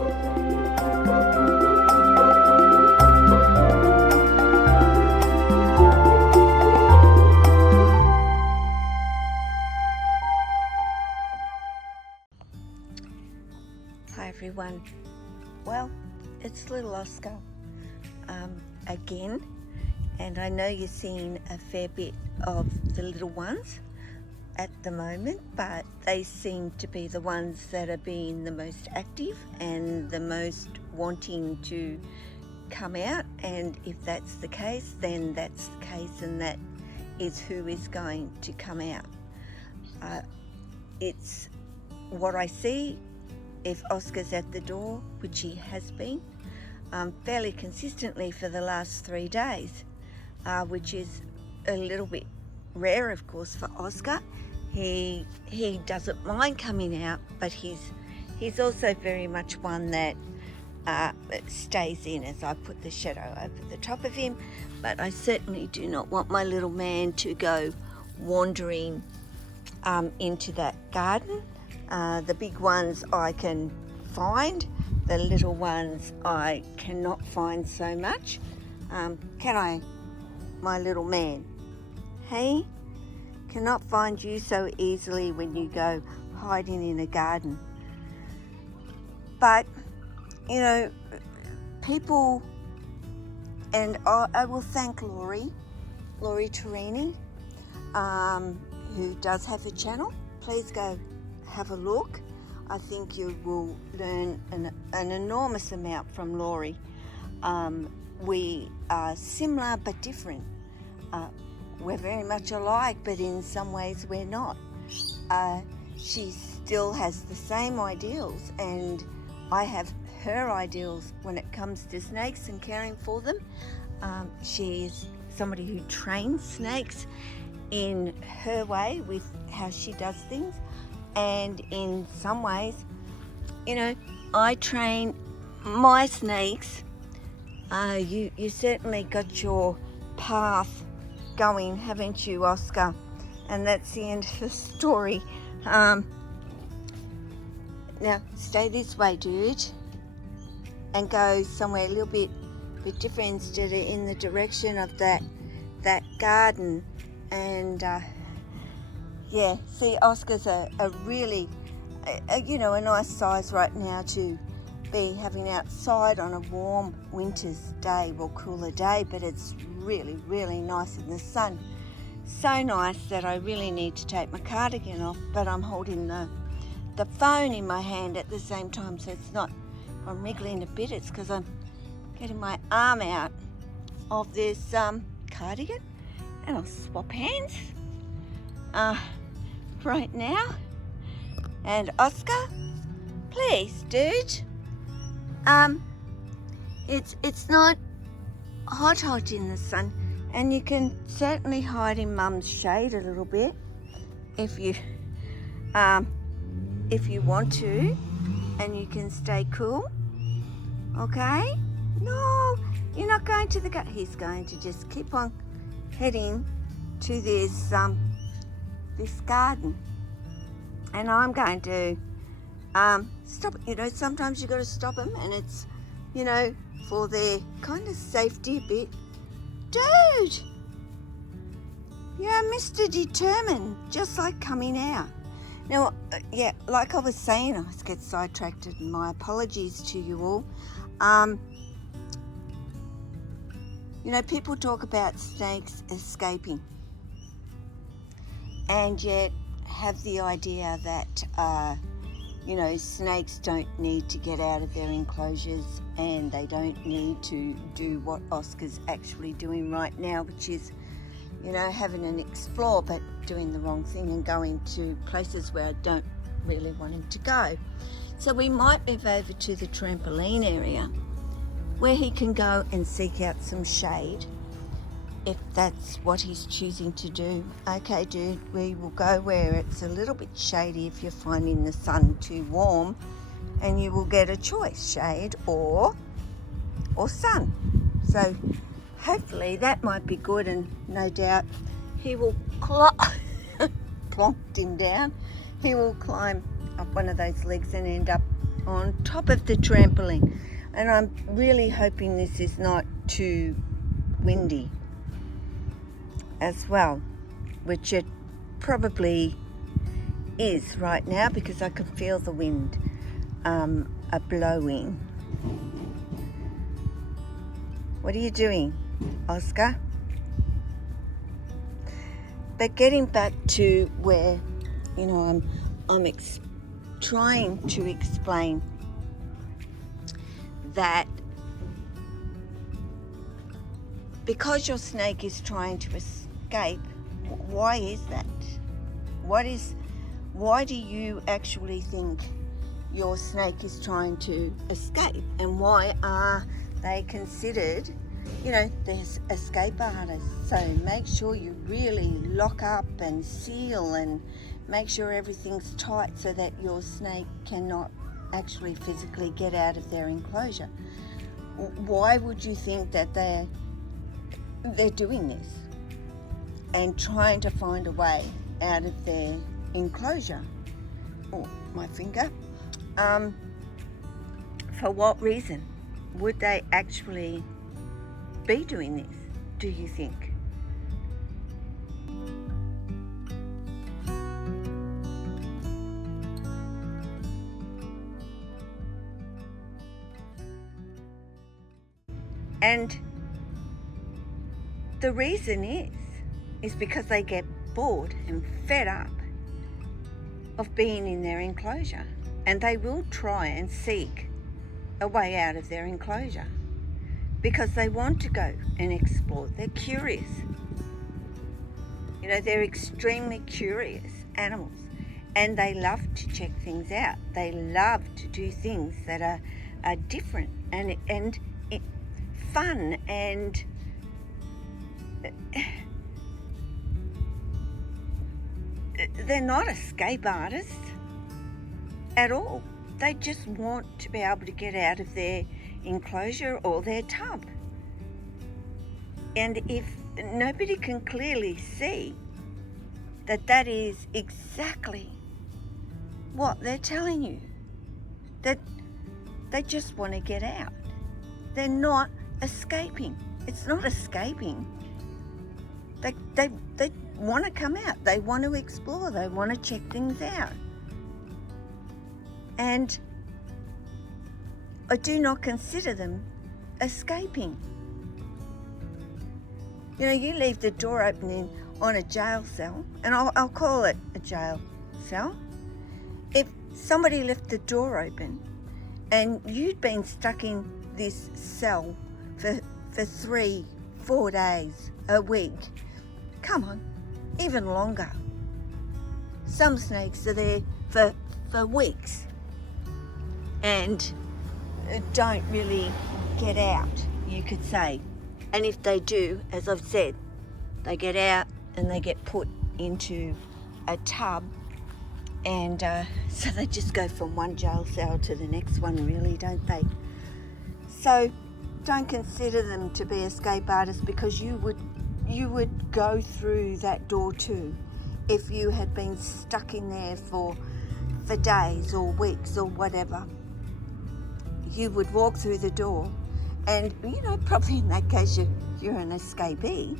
Hi everyone. Well, it's little Oscar again, and I know you're seeing a fair bit of the little ones at the moment, but they seem to be the ones that are being the most active and the most wanting to come out, and if that's the case, then that's the case, and that is who is going to come out. It's what I see. If Oscar's at the door, which he has been fairly consistently for the last 3 days, which is a little bit rare, of course, for Oscar. He doesn't mind coming out, but he's also very much one that stays in as I put the shadow over the top of him. But I certainly do not want my little man to go wandering into that garden. The big ones I can find, the little ones I cannot find so much. Can I, my little man? Hey, cannot find you so easily when you go hiding in a garden. But, you know, people, and I will thank Laurie Torini, who does have a channel. Please go have a look. I think you will learn an enormous amount from Laurie. We are similar but different. We're very much alike, but in some ways we're not. She still has the same ideals, and I have her ideals when it comes to snakes and caring for them. She is somebody who trains snakes in her way with how she does things. And in some ways, you know, I train my snakes. You certainly got your path going, haven't you, Oscar? And that's the end of the story. Now, stay this way, dude, and go somewhere a little bit different instead of in the direction of that garden. And yeah, see, Oscar's a really, you know, a nice size right now to be having outside on a warm winter's day, well, cooler day, but it's really, really nice in the sun. So nice that I really need to take my cardigan off, but I'm holding the phone in my hand at the same time, so it's not, if I'm wriggling a bit, it's because I'm getting my arm out of this cardigan, and I'll swap hands. Right now. And Oscar, please, dude. It's not hot in the sun, and you can certainly hide in Mum's shade a little bit if you want to, and you can stay cool. Okay? No, you're not going to the he's going to just keep on heading to this garden, and I'm going to stop. You know, sometimes you got to stop them, and it's, you know, for their kind of safety a bit. Dude, you're Mr. Determined, just like coming out. Now, yeah, like I was saying, I get sidetracked, and my apologies to you all. You know, people talk about snakes escaping, and yet have the idea that, you know, snakes don't need to get out of their enclosures, and they don't need to do what Oscar's actually doing right now, which is, you know, having an explore, but doing the wrong thing and going to places where I don't really want him to go. So we might move over to the trampoline area where he can go and seek out some shade, if that's what he's choosing to do. Okay, dude, we will go where it's a little bit shady if you're finding the sun too warm, and you will get a choice, shade or sun. So hopefully that might be good, and no doubt he will plonked him down. He will climb up one of those legs and end up on top of the trampoline, and I'm really hoping this is not too windy as well, which it probably is right now because I can feel the wind blowing. What are you doing, Oscar? But getting back to where, I'm trying to explain that because your snake is trying to escape, why is that? Why do you actually think your snake is trying to escape, and why are they considered, there's escape artists? So make sure you really lock up and seal and make sure everything's tight so that your snake cannot actually physically get out of their enclosure. Why would you think that they're doing this and trying to find a way out of their enclosure? Oh, my finger. For what reason would they actually be doing this, do you think? And the reason is because they get bored and fed up of being in their enclosure, and they will try and seek a way out of their enclosure because they want to go and explore. They're curious. They're extremely curious animals, and they love to check things out. They love to do things that are different and fun, and they're not escape artists at all. They just want to be able to get out of their enclosure or their tub. And if nobody can clearly see that is exactly what they're telling you, that they just want to get out. They're not escaping. It's not escaping. They want to come out. They want to explore. They want to check things out. And I do not consider them escaping. You leave the door open on a jail cell, and I'll call it a jail cell. If somebody left the door open and you'd been stuck in this cell for 3-4 days, a week, come on, even longer. Some snakes are there for weeks and don't really get out, you could say. And if they do, as I've said, they get out and they get put into a tub, and so they just go from one jail cell to the next one, really, don't they? So don't consider them to be escape artists, because you would go through that door too if you had been stuck in there for days or weeks or whatever. You would walk through the door, and probably in that case you're an escapee.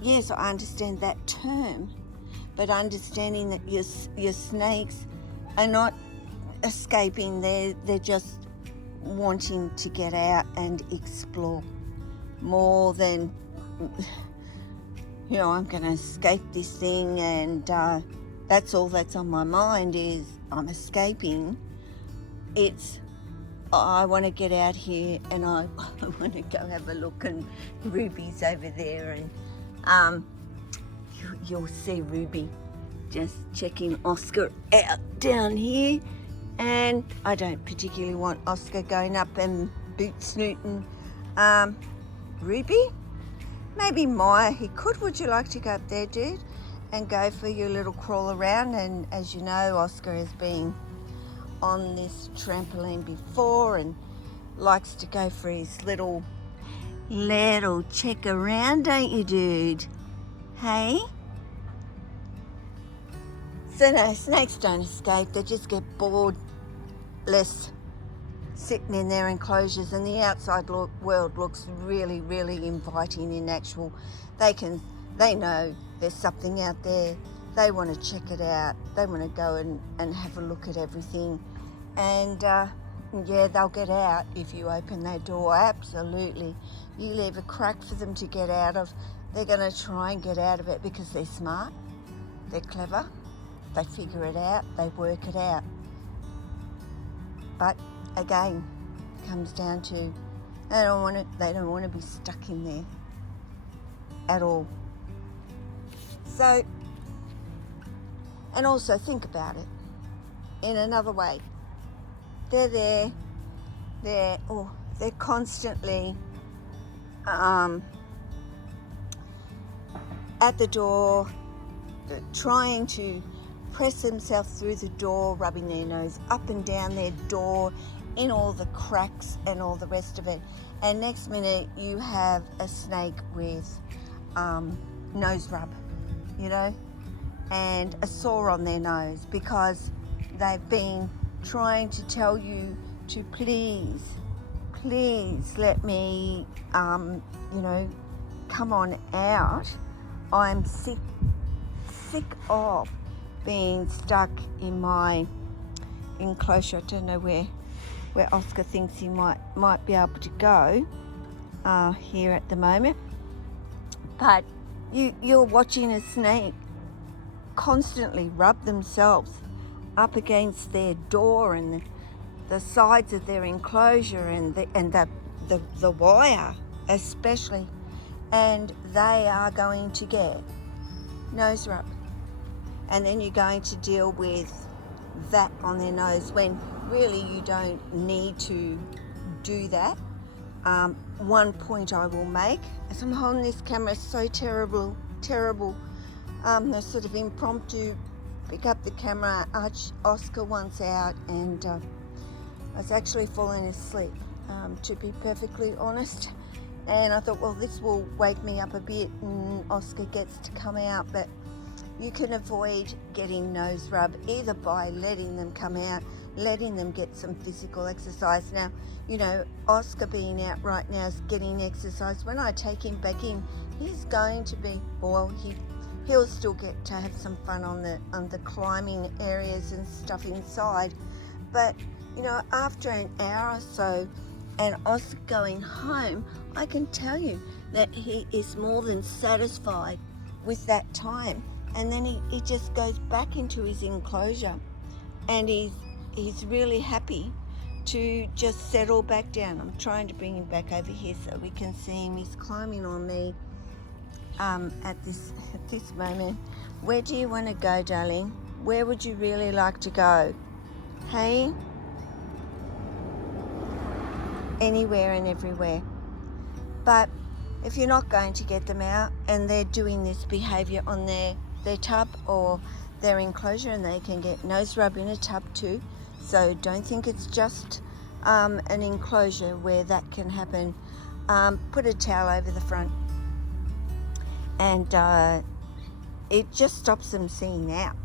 Yes, I understand that term, but understanding that your snakes are not escaping, they're just wanting to get out and explore more than I'm going to escape this thing, and that's all that's on my mind is I'm escaping. It's I want to get out here, and I want to go have a look, and Ruby's over there, and you'll see Ruby just checking Oscar out down here, and I don't particularly want Oscar going up and boot snooting Ruby. Maybe Maya, he could. Would you like to go up there, dude, and go for your little crawl around? And as you know, Oscar has been on this trampoline before and likes to go for his little check around, don't you, dude? Hey? So no, snakes don't escape. They just get bored less sitting in their enclosures, and the outside world looks really, really inviting. In actual, they know there's something out there. They want to check it out. They want to go and have a look at everything. And yeah, they'll get out if you open that door. Absolutely. You leave a crack for them to get out of. They're going to try and get out of it because they're smart, they're clever, they figure it out, they work it out. But again, it comes down to they don't want to be stuck in there at all. So, and also think about it in another way. They're there, they're constantly at the door, trying to press themselves through the door, rubbing their nose up and down their door, in all the cracks and all the rest of it. And next minute you have a snake with nose rub, you know, and a sore on their nose because they've been trying to tell you to please let me, you know, come on out. I'm sick of being stuck in my enclosure. I don't know where Oscar thinks he might be able to go here at the moment. But you're watching a snake constantly rub themselves up against their door and the sides of their enclosure and the wire especially, and they are going to get nose rub. And then you're going to deal with that on their nose when really you don't need to do that. One point I will make, as I'm holding this camera so terrible, the sort of impromptu pick up the camera, Oscar once out, and I was actually falling asleep, to be perfectly honest. And I thought, well, this will wake me up a bit and Oscar gets to come out. But you can avoid getting nose rub either by letting them come out, letting them get some physical exercise. Now, you know, Oscar being out right now is getting exercise. When I take him back in, he's going to be, well, he'll still get to have some fun on the climbing areas and stuff inside. But, you know, after an hour or so and Oscar going home, I can tell you that he is more than satisfied with that time. And then he just goes back into his enclosure and he's really happy to just settle back down. I'm trying to bring him back over here so we can see him. He's climbing on me at this moment. Where do you want to go, darling? Where would you really like to go? Hey? Anywhere and everywhere. But if you're not going to get them out and they're doing this behaviour on their tub or their enclosure, and they can get nose rub in a tub too, so don't think it's just an enclosure where that can happen. Put a towel over the front and it just stops them seeing out.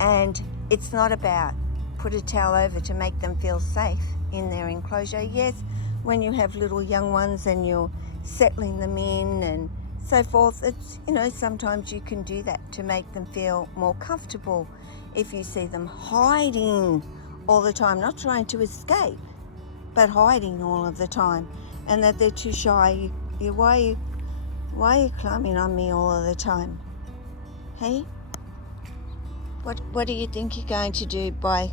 And it's not about put a towel over to make them feel safe in their enclosure. Yes, when you have little young ones and you're settling them in and so forth, it's, you know, sometimes you can do that to make them feel more comfortable. If you see them hiding all the time, not trying to escape, but hiding all of the time, and that they're too shy, why are you climbing on me all of the time? Hey? What do you think you're going to do by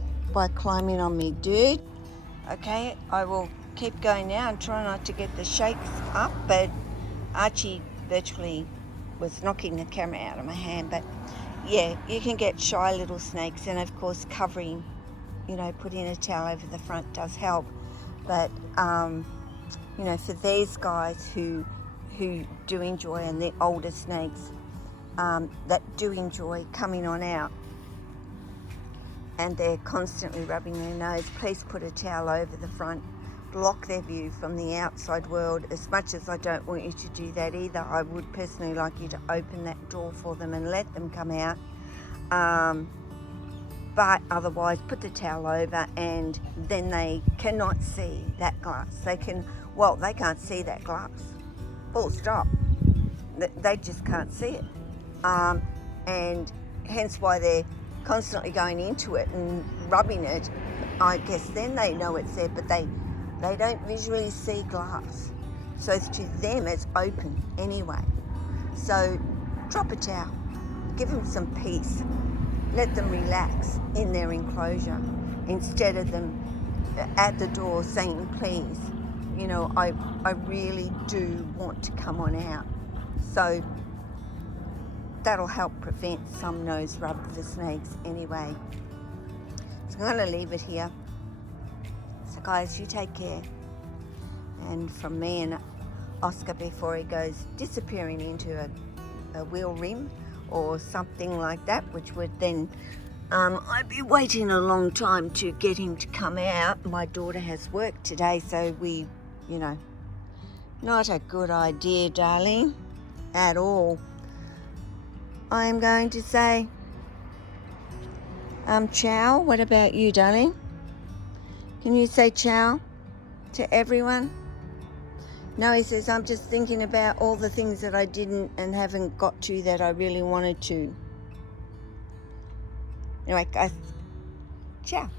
climbing on me, dude? Okay, I will keep going now and try not to get the shakes up, but Archie virtually was knocking the camera out of my hand. But yeah, you can get shy little snakes, and of course covering, you know, putting a towel over the front does help. But you know, for these guys who do enjoy, and the older snakes that do enjoy coming on out and they're constantly rubbing their nose, please put a towel over the front. Block their view from the outside world. As much as I don't want you to do that either, I would personally like you to open that door for them and let them come out. but otherwise put the towel over, and then they cannot see that glass. They can't see that glass, full stop. They just can't see it, and hence why they're constantly going into it and rubbing it. I guess then they know it's there, but they don't visually see glass, so to them it's open anyway. So drop a towel, give them some peace, let them relax in their enclosure instead of them at the door saying, please, you know, I really do want to come on out. So that'll help prevent some nose rub for snakes anyway. So I'm going to leave it here. So guys, you take care. And from me and Oscar before he goes disappearing into a wheel rim or something like that, which would then I'd be waiting a long time to get him to come out. My daughter has work today, so we, you know, not a good idea, darling, at all. I'm going to say ciao. What about you, darling? Can you say ciao to everyone? No, he says, I'm just thinking about all the things that I didn't and haven't got to that I really wanted to. Anyway, guys, ciao.